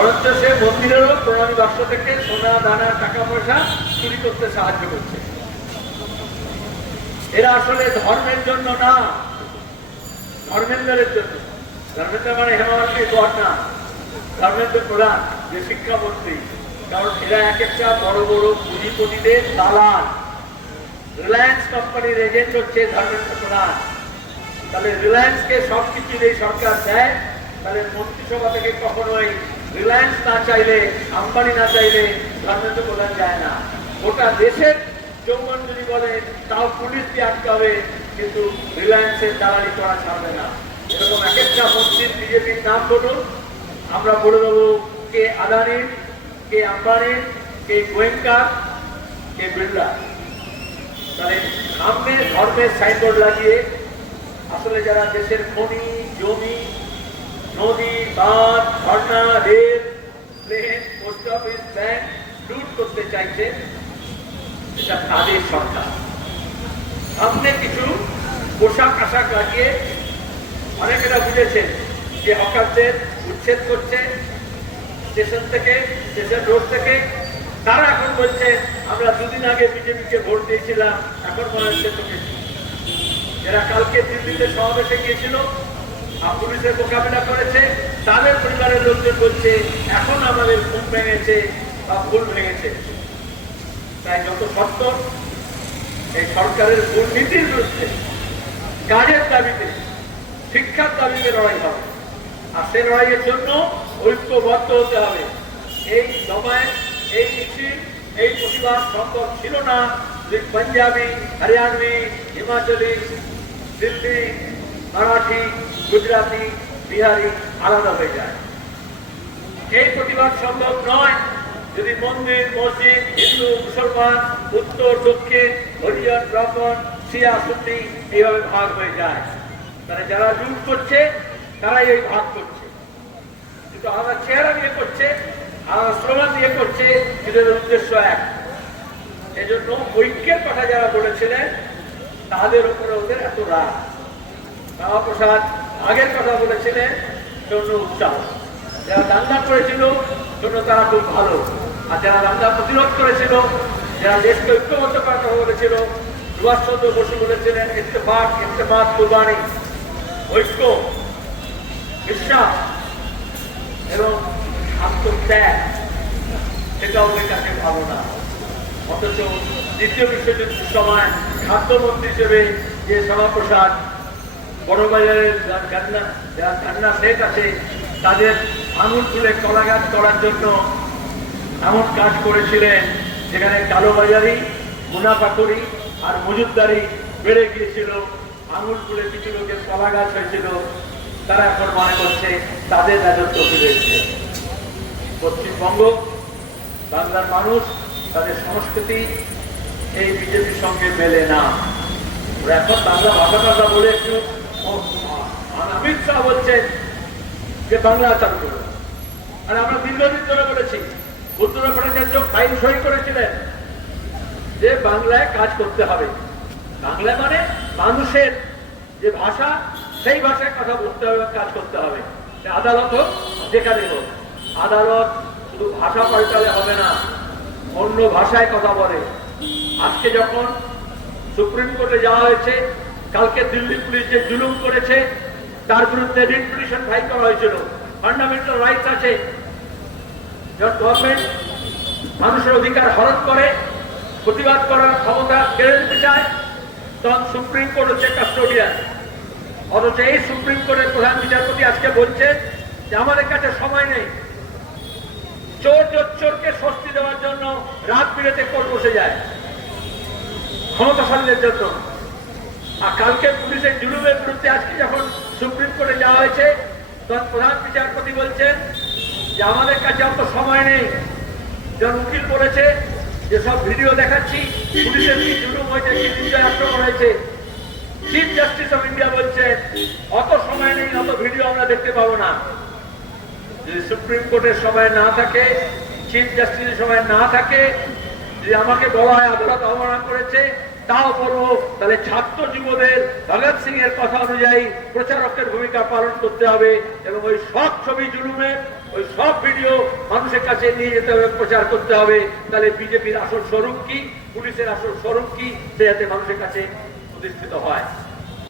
বরঞ্চ সে মন্দিরেরও প্রণামী বাক্স থেকে সোনা দানা টাকা পয়সা চুরি করতে সাহায্য করছে। এরা আসলে ধর্মের জন্য না, ধর্মেন্দ্রের জন্য। ধর্মেন্দ্র মানে হেমামালিনী গড় না, ধর্মেন্দ্র প্রধান যে শিক্ষামন্ত্রী। কারণ এরা এক একটা বড় বড় পুঁজিপতিদের দালাল। রিলায়েন্স কোম্পানির এজেন্ট হচ্ছে ধর্মেন্দ্র প্রধান। তাহলে রিলায়েন্সকে সবকিছু এই সরকার দেয়, তাহলে মন্ত্রিসভা থেকে কখনোই রিলায়েন্স না চাইলে, আম্বানি না চাইলে ধর্মেন্দ্র প্রধান যায় না। গোটা দেশের যৌবন যদি বলে তাও পুলিশ দিয়ে আটকাবে, কিন্তু রিলায়েন্সের দালালি করা ছাড়বে না। এরকম এক একটা মন্ত্রীর বিজেপির নাম বলুন, আমরা বলে দেবো কে আদানির, কে আম্বানির, কে গোয়েঙ্কা, কে বিড়লা। তাহলে সামনে ধর্মের সাইনবোর্ড লাগিয়ে আসলে যারা দেশের খনি, জমি, নদী, বাঁধ, ঝর্ণা, rail, plane, post office, bank লুট করতে চাইছে, এটা তাদের সরকার। সামনে কিছু পোশাক আশাক লাগিয়ে অনেকেরা বুঝেছেন যে হকারদের উচ্ছেদ করছে স্টেশন থেকে, স্টেশন রোড থেকে। তারা এখন বলছে আমরা দুদিন আগে বিজেপিকে ভোট দিয়েছিলাম, এখন মনে হচ্ছে তোকে। যারা কালকে দিল্লিতে সমাবেশে গিয়েছিল আর পুলিশের মোকাবিলা করেছে, তাদের পরিবারের লোকজন বলছে এখন আমাদের ঘুম ভেঙেছে বা ভুল ভেঙেছে। তাই যত সত্য এই সরকারের দুর্নীতির বিরুদ্ধে, কাজের দাবিতে, শিক্ষার দাবিতে লড়াই হবে। আর সে লড়াইয়ের জন্য ঐক্যবদ্ধ হতে হবে। এই জমায়েত, এই মিছিল, এই প্রতিবাদ সম্ভব ছিল না যদি পাঞ্জাবি, হরিয়ানবি, হিমাচলি, দিল্লি, মারাঠি, গুজরাটি, বিহারি আলাদা হয়ে যায়। এই প্রতিবাদ সম্ভব নয় যদি মন্দির, মসজিদ, হিন্দু, মুসলমান, উত্তর, দক্ষিণ, হরিজন, ব্রাহ্মণ, শিয়া, সুন্নি এইভাবে ভাগ হয়ে যায়। তাহলে যারা লুট করছে তারাই এই ভাগ করছে, কিন্তু আলাদা চেহারা নিয়ে করছে, আলাদা স্লোগান দিয়ে করছে, এদের উদ্দেশ্য এক। এজন্য ঐক্যের কথা যারা বলেছিলেন তাদের উপরে ওদের এত রাগ। রামাপ্রসাদ আগের কথা বলেছিলেন জন্য উৎসাহ, যারা দাঙ্গা করেছিল জন্য তারা খুব ভালো, আর যারা দাঙ্গা প্রতিরোধ করেছিল, যারা দেশকে ঐক্যবদ্ধ করার কথা বলেছিল, সুভাষচন্দ্র বসু বলেছিলেন ইত্তেফাক, ইত্তেমাদ, কুরবানি, ঐক্য, বিশ্বাস এবং আত্মত্যাগ, এটা ওদের কাছে ভালো না। অথচ দ্বিতীয় বিশ্বযুদ্ধের সময় খাদ্যমন্ত্রী হিসেবে যে শ্যামাপ্রসাদ বড়বাজারের যারা কান্না সেট আছে, তাদের আঙুল ফুলে কলা গাছ করার জন্য এমন কাজ করেছিলেন যেখানে কালোবাজারি, মুনাফাখুরি আর মজুদদারি বেড়ে গিয়েছিল। আঙুল ফুলে কিছু লোকের কলা গাছ হয়েছিল। তারা এখন মনে করছে তাদের রাজত্ব ফিরে এসেছে। পশ্চিমবঙ্গ, বাংলার মানুষ, তাদের সংস্কৃতি এই বিজেপির সঙ্গে মেলে না। এখন বাংলা ভাষা বলে একটু অমিত শাহ বলছেন যে বাংলা চালু করবে। আর আমরা দীর্ঘদিন ধরে বলেছি, উত্তর ভট্টাচার্য ফাইল সই করেছিলেন যে বাংলায় কাজ করতে হবে। বাংলা মানে মানুষের যে ভাষা, সেই ভাষায় কথা বলতে হবে, কাজ করতে হবে। আদালত হোক, যেখানে হোক, আদালত শুধু ভাষা পাল্টালে হবে না, অন্য ভাষায় কথা বলে। আজকে যখন সুপ্রিম কোর্টে যাওয়া হয়েছে, কালকে দিল্লি পুলিশ যে জুলুম করেছে তার বিরুদ্ধে রিট পিটিশন ফাইল করা হয়েছিল। ফান্ডামেন্টাল রাইটস আছে। যখন গভর্নমেন্ট মানুষের অধিকার হরণ করে, প্রতিবাদ করার ক্ষমতা কেড়ে নিতে চায়, তখন সুপ্রিম কোর্ট হচ্ছে কাস্টোডিয়ান। অথচ এই সুপ্রিম কোর্টের প্রধান বিচারপতি আজকে বলছেন যে আমাদের কাছে সময় নেই। চোর চোরকে স্বস্তি দেওয়ার জন্য রাত বিরেতে কোর্ট বসে যায় ক্ষমতাশালীদের জন্য। আর কালকে পুলিশের জুলুমের বিরুদ্ধে আজকে যখন সুপ্রিম কোর্টে যাওয়া হয়েছে, তখন প্রধান বিচারপতি বলছেন যে আমাদের কাছে অত সময় নেই। যখন উকিল বলেছে যে সব ভিডিও দেখাচ্ছি, পুলিশের কি জুলুম হয়েছে, কি নির্যাতন আক্রমণ হয়েছে, চিফ জাস্টিস অফ ইন্ডিয়া বলছে অত সময় নেই, অত ভিডিও আমরা দেখতে পাবো না। যদি সুপ্রিম কোর্টের সময় না থাকে, চিফ জাস্টিসের সময় না থাকে, যদি আমাকে বলা হয় আদালত অবমাননা করেছে, তাও বলবো তাহলে ছাত্র যুবদের ভগৎ সিং এর কথা অনুযায়ী প্রচারকের ভূমিকা পালন করতে হবে এবং ওই সব ছবি জুলুমের ওই সব ভিডিও মানুষের কাছে নিয়ে যেতে হবে, প্রচার করতে হবে। তাহলে বিজেপির আসল স্বরূপ কি, পুলিশের আসল স্বরূপ কি, সে যাতে মানুষের কাছে প্রতিষ্ঠিত হয়।